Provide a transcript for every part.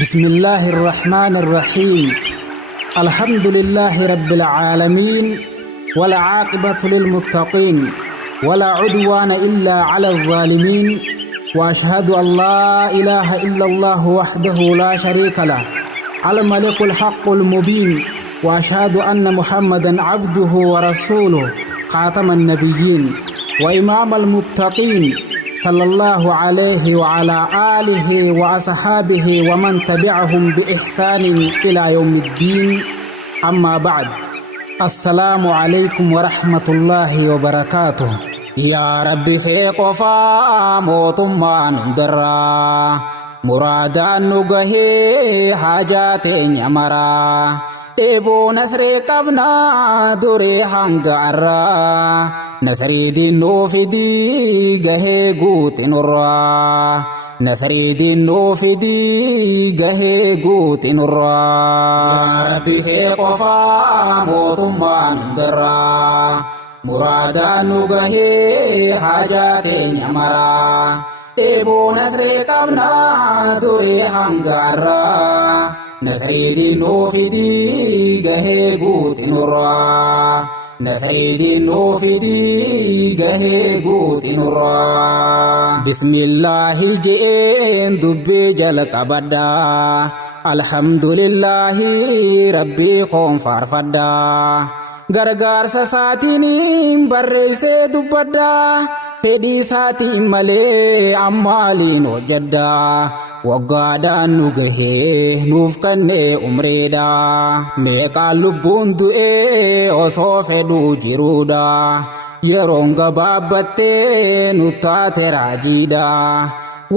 بسم الله الرحمن الرحيم. الحمد لله رب العالمين، والعاقبة للمتقين، ولا عدوان إلا على الظالمين، وأشهد أن لا إله إلا الله وحده لا شريك له الملك الحق المبين، وأشهد أن محمدا عبده ورسوله خاتم النبيين وإمام المتقين، صلى الله عليه وعلى آله وأصحابه ومن تبعهم بإحسان إلى يوم الدين. أما بعد، السلام عليكم ورحمة الله وبركاته. يا ربي خيق وفا موتما ندرا مرادا نغهي حاجاتين يمرا إبو نسري قبنا دوري حنقارا نسري دينو في دي غهي قوت نرا نسري دينو في دي غهي قوت نرا يا ربي خيق وفا موتما ندرا مرادا نغهي حاجاتين يمرا إبو نسري قبنا دوري حنقارا نسري دينو في دي غهي قوت نرا نسري دينو في دي غهي قوت نرا بسم الله جئين دبي جلق أبدا الحمد لله ربي قوم فارفدا غرغار ساتينين بريسي دبدا fedhii isaatiin malee ammaaliin hojjedha waggaadhaan nu gahee nuuf kennee umriidha meeqaan lubbuun du'ee osoo fedhuu jiruudha yeroon gabaabbattee nu taate raajiidha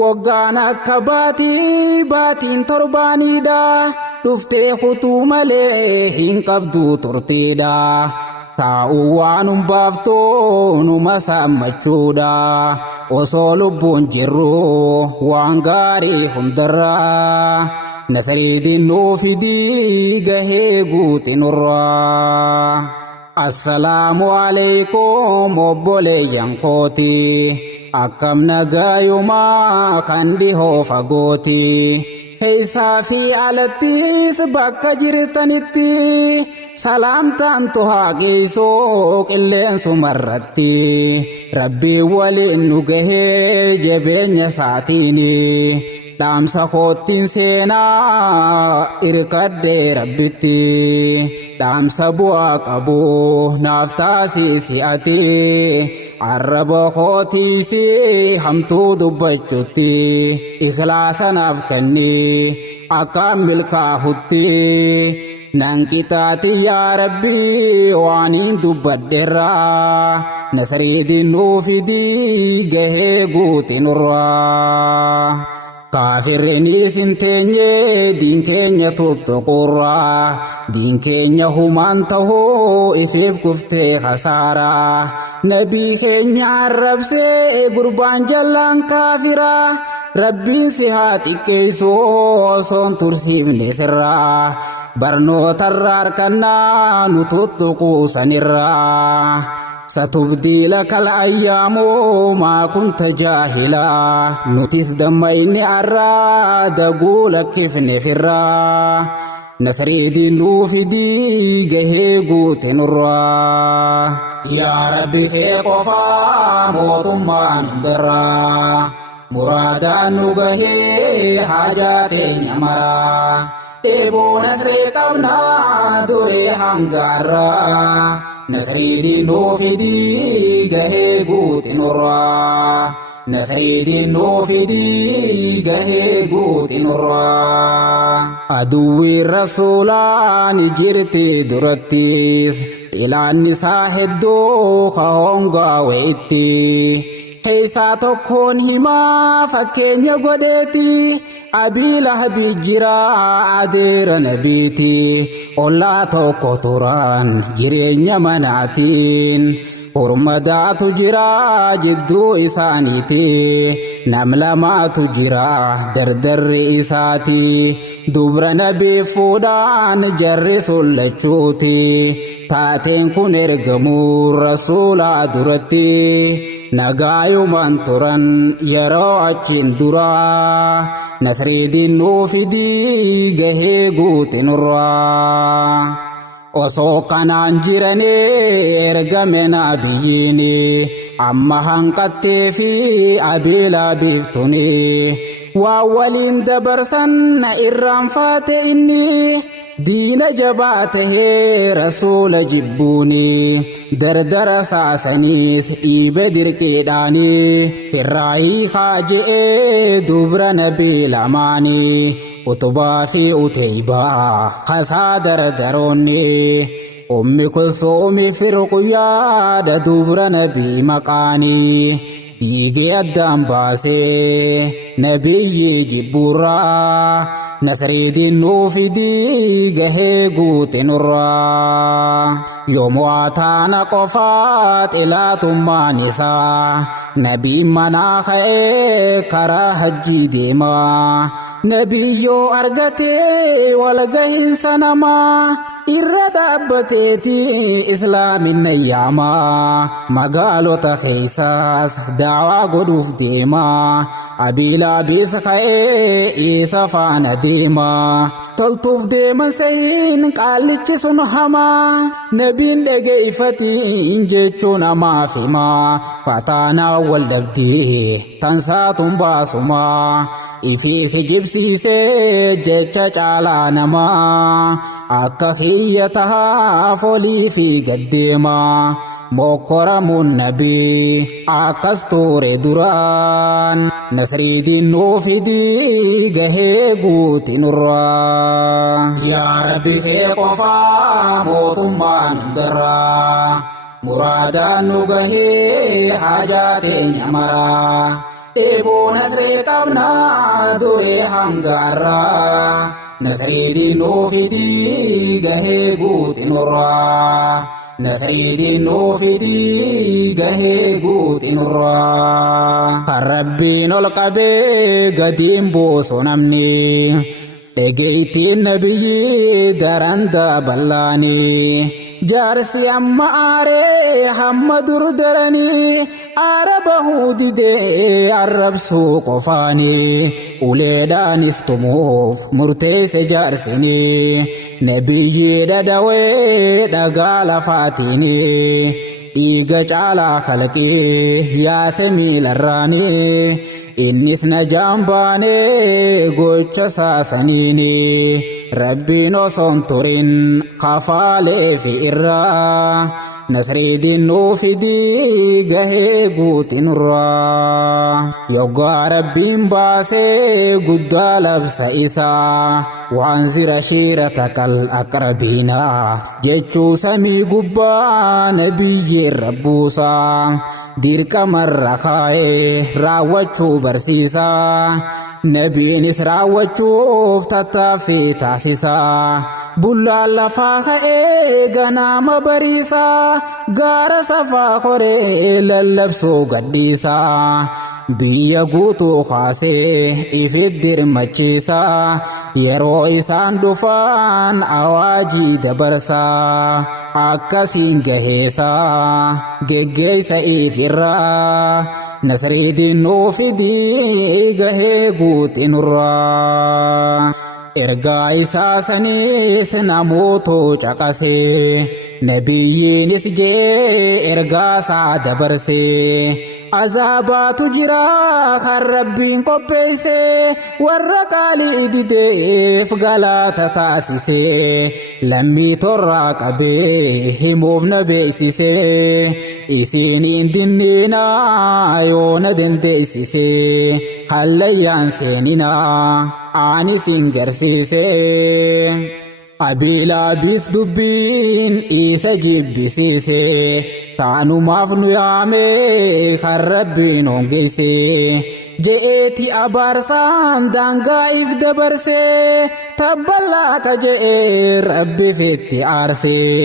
waggaan akka baatiin torbaaniidha dhuftee kutuu malee hin qabduu turtiidha taa'uu waan humbaaftuu numa saammachuudha osoo lubbuun jirru waan gaarii hundarraa nasrii dinnuu fidii gahee guuti nurraa. Assalaamu alaykum obboleeyyan kooti akkam nagaayumaa kan dhihoo fagooti keessaa fi alattis bakka jirtanitti salaamtaan tuhaa geessoo qilleensumarratti rabbii waliin nu gahee jabeenya isaatiini dhaamsa koottiin seenaa irkadhee rabbitti dhaamsa bu'aa qabu naaf taasisi ati arraba kootiisi hamtuu dubbachutti ikhlaasa naaf kenni akkaan milkaahutti nankitaati yaa rabbii waaniin dubbadheerraa nasrii dinnuu fidii gahee guuti nurraa kaafirriinis hin teenye diin keenya tuttuqurraa diin keenya humaan tahuu ifiif kuftee khasaaraa nabii keenya arrabsee gurbaan jallaan kaafiraa rabbiin si haa xiqqeessoo osoon tursiifne sirraa barnootarraa harkannaa nu tuttuquu sanirraa ستبدي لك الأيام ما كنت جاهلا نتس دميني أراد أقولك كيف نفرا نسري دينو في دي جهي قوت نرا يا ربي خيق وفا موت ما ندرا مرادا نغهي حاجاتين يمرا إبو نسري قبنا دوري حنقارا نسري دينو في دي غهي قوت نرا نسري دينو في دي غهي قوت نرا أدوي الرسولان جرتي درتيس إلى النساء هدو خونغا ويتي كيسا تكون هما فكين يغدتي أبي لهبي جرا أدير نبيتي أولا توكو توران جرين مناتين Urmadaa jira jidduu isaaniiti namlamaatu jira dardarri isaati dubra nabii fuudhaan jarri sullachuuti taateen kun ergamuu rasuulaa duratti nagaayumaan turan yeroo achiin duraa nasriidiin nuu fidii gahee guute nurraa osoo kanaan jiranii ergame nabiyyiini amma hanqattee fi abiilaa biiftuni waa waliin dabarsan na irraanfate inni diina jabaa tahee rasuula jibbuuni dardara saasaniis dhiibe dirqiidhaani firraayii haaje'ee dubra nabii lamaani utubaa fi uteybaa kasaa dardaroonni ummi kulsuumi firquyyaadha dubra nabii maqaanii dhiigee addaan baasee nabiyyi jibburraa nasriidiin nuu fidii gahee guute nurraa yoomuu ataana qofaa xilaatummaan isaa nabiin manaa ka'ee karaa hajjii deemaa nabiyyoo argatee walgahinsa namaa irra dhaabbateeti islaamin nayyaamaa magaalota keessaas daawaa godhuuf deemaa abiilaabiis ka'ee isa faana deemaa toltuuf deeman sayin qaallichi sun hamaa nabiin dhageeffatiin jechuun amaaf himaa fataanaa wal dhabdee tansaatuun baasumaa ifii kijibsiisee jecha caalaa namaa akka hiyya tahaa folii fi gaddeemaa mokkoramuun nabii akkas ture duraan nasriidiin nuu fidii gahee guuti nurraa yaa rabbi kee qofaa mootummaan hundarraa muraadaan nu gahee haajaa teenya maraa dheeboo nasree qabnaa duree hangaarraa nasriidiin nuu fidii gahee guuti nurraa nasriidiin nuu fidii gahee guuti nurraa kan rabbiin ol qabee gadiin buusu namni dhageettiin nabiyyi daran daballaanii jaarsi amma aaree hamma dur daranii arabahuu didee arrabsuu qofaanii uleedhaanis tumuuf murteesse jaarsinii nabiyyi dadawee dhagaa lafaatiinii dhiiga caalaa kalqee yaase miilarraanii innis najaan baanee gocha saasaniini rabbiin osoon turin kafaalee fi irraa nasriidiin nuu fidii gahee guuti nurraa yoggaa rabbiin baasee guddaa labsa isaa waanzira shiiratakal aqrabiinaa jechuu samii gubbaa nabiyyiin rabbuusaa dirqamarra kaa'ee raawwachuu barsiisaa nabiinis raawwachuuf tattaaffii taasisaa bullaan lafaa ka'ee ganaama bariisaa gaara safaa koree lallabsuu gadhiisaa biyya guutuu kaasee ifit dirmachiisaa yeroo isaan dhufaan awaajii dabarsaa akkasiin gaheesaa geggeeysa ifirraa nasriidiin nuu fidii gahee guuti nurraa ergaa isaa saniis namootoo caqasee nabiyyiinis jee ergaasaa dabarsee azaabaatu jira kan rabbiin qopheessee warra qaalii dideef galaata taasisee lammii torraa qabee himuuf na beeksisee isiiniin dinniinaa yoona dandeessisee hallayyaan seeninaa aanisiin garsiisee abiilaabis dubbiin isa jibbisiisee taanumaaf nu yaamee kan rabbiin hongeessee je'eeti abaarsaan daangaa if dabarsee tabballaa ka je'ee rabbi fetti aarsee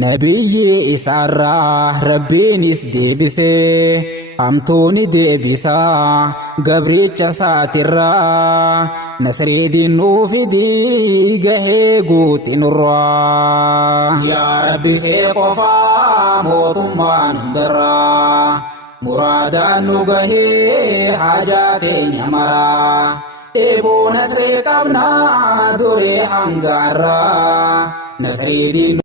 nabiyyi isaarraa rabbiinis deebisee hamtuuni deebisaa gabricha saatirraa nasriidiin nuu fidii gahee guuti nurraa yaa rabbi kee qofaa mootummaan hundarraa muraadaan nu gahee haajaa keenya maraa eeboo nasree qabnaa duree hanga har'aa nasriidiin